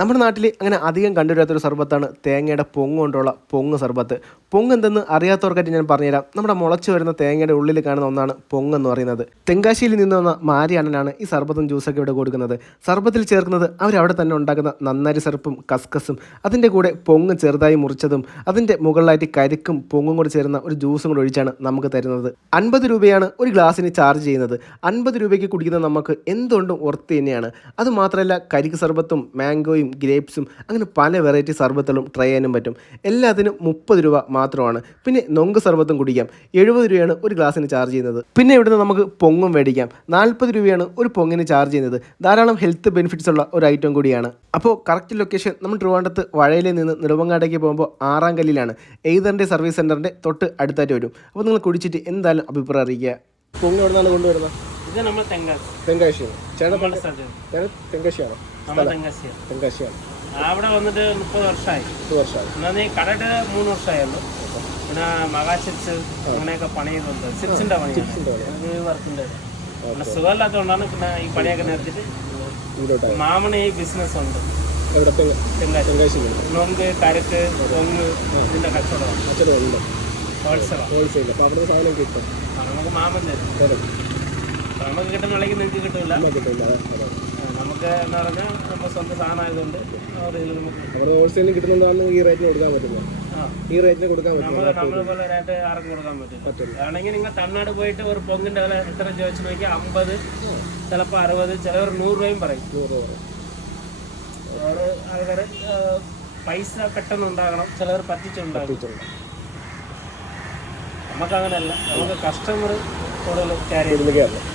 നമ്മുടെ നാട്ടിൽ അങ്ങനെ അധികം കണ്ടുവരാത്തൊരു സർബത്താണ് തേങ്ങയുടെ പൊങ്ങ് കൊണ്ടുള്ള പൊങ്ങ് സർബത്ത്. പൊങ്ങ് എന്തെന്ന് അറിയാത്തവർക്കായിട്ട് ഞാൻ പറഞ്ഞുതരാം. നമ്മുടെ മുളച്ചു വരുന്ന തേങ്ങയുടെ ഉള്ളിൽ കാണുന്ന ഒന്നാണ് പൊങ്ങ് എന്ന് പറയുന്നത്. തെങ്കാശിയിൽ നിന്ന് വന്ന മാരിയണ്ണനാണ് ഈ സർബത്തും ജ്യൂസൊക്കെ ഇവിടെ കൊടുക്കുന്നത്. സർബത്തിൽ ചേർക്കുന്നത് അവരവിടെ തന്നെ ഉണ്ടാക്കുന്ന നന്നാരി സർപ്പും കസ്കസും. അതിന്റെ കൂടെ പൊങ്ങ് ചെറുതായി മുറിച്ചതും അതിന്റെ മുകളിലായിട്ട് കരിക്കും പൊങ്ങും കൂടി ചേരുന്ന ഒരു ജ്യൂസും കൂടി ഒഴിച്ചാണ് നമുക്ക് തരുന്നത്. അൻപത് രൂപയാണ് ഒരു ഗ്ലാസ്സിന് ചാർജ് ചെയ്യുന്നത്. അൻപത് രൂപയ്ക്ക് കുടിക്കുന്ന നമുക്ക് എന്തുകൊണ്ടും ഉറത്ത് തന്നെയാണ്. അതുമാത്രമല്ല കരിക്ക് സർബത്തും മാംഗോയും ഗ്രേപ്സും അങ്ങനെ പല വെറൈറ്റി സർബത്തുകളും ട്രൈ ചെയ്യാനും പറ്റും. എല്ലാത്തിനും മുപ്പത് രൂപ മാത്രമാണ്. പിന്നെ നൊങ്ക് സർബത്തും കുടിക്കാം. എഴുപത് രൂപയാണ് ഒരു ഗ്ലാസ്സിന് ചാർജ് ചെയ്യുന്നത്. പിന്നെ ഇവിടുന്ന് നമുക്ക് പൊങ്ങും മേടിക്കാം. നാൽപ്പത് രൂപയാണ് ഒരു പൊങ്ങിന് ചാർജ് ചെയ്യുന്നത്. ധാരാളം ഹെൽത്ത് ബെനിഫിറ്റ്സ് ഉള്ള ഒരു ഐറ്റം കൂടിയാണ്. അപ്പോൾ കറക്റ്റ് ലൊക്കേഷൻ നമ്മൾ ട്രിവാണ്ടത്ത് വഴയിലേ നിന്ന് നെടുമങ്ങാടേക്ക് പോകുമ്പോൾ ആറാം കല്ലിലാണ്. എയ്തറിന്റെ സർവീസ് സെന്ററിന്റെ തൊട്ട് അടുത്തായിട്ട് വരും. അപ്പോൾ നിങ്ങൾ കുടിച്ചിട്ട് എന്തായാലും അഭിപ്രായം അറിയിക്കുക. പൊങ്ങ് എവിടെ നിന്നാണ് കൊണ്ടുവരുന്നത്? ഇത് നമ്മൾ തെങ്കാശി. ചേട്ടൻ സ്ഥലത്ത്. തെങ്കാശിയാണോ? തെങ്കാശിയാണ്. തെങ്കാശിയാണ്. അവിടെ വന്നിട്ട് മുപ്പത് വർഷമായി എന്നാ വർഷമായി എന്നാൽ ഈ കടയുടെ മൂന്ന് വർഷമായല്ലോ. പിന്നെ മകാ ചിപ്സ് അങ്ങനെയൊക്കെ പണി ചെയ്തുണ്ട് ചിപ്സിന്റെ പണിയാണ് വർക്കിന്റെ പിന്നെ സുഖമില്ലാത്തതുകൊണ്ടാണ് പിന്നെ ഈ പണിയൊക്കെ നിർത്തിയിട്ട് മാമന് ഈ ബിസിനസ് ഉണ്ട്. നൊങ്ക് കരക്ക് കൊങ്ങ് ഇതിന്റെ കച്ചവടം ഹോൾസെയിൽ ഉണ്ട് ഹോൾസെയിലാണ് ഹോൾസെയിൽ അപ്പോൾ അവിടെ സാധനം കിട്ടും. നമുക്ക് മാമൻ തരും. നമുക്ക് കിട്ടുന്ന വിലയ്ക്ക് നിങ്ങൾക്ക് കിട്ടില്ല നമുക്ക് എന്ന് പറഞ്ഞാൽ നമ്മൾ സ്വന്തം സാധനമായതുകൊണ്ട് അവർ ഇതിൽ നമുക്ക് കിട്ടുന്നതാണ് ഈ റേറ്റിന് കൊടുക്കാൻ പറ്റില്ല. ഈ റേറ്റിന് കൊടുക്കാൻ പറ്റില്ല. നമ്മൾ പോലെ റേറ്റ് ആർക്കും കൊടുക്കാൻ പറ്റില്ല. ആണെങ്കിൽ നിങ്ങൾ തമിഴ്നാട് പോയിട്ട് ഒരു പൊങ്ങിന്റെ വില എത്ര ചോദിച്ചു നോക്കിയാൽ അമ്പത് ചിലപ്പോൾ അറുപത് ചിലവർ നൂറ് രൂപയും പറയും. നൂറ് രൂപ ഓരോ ആൾക്കാർ പൈസ പെട്ടെന്ന് ഉണ്ടാകണം ചിലവർ പറ്റിച്ചുണ്ടാകും. നമുക്ക് അങ്ങനെയല്ല നമുക്ക് കസ്റ്റമർ കൂടുതൽ ക്യാരി വരണം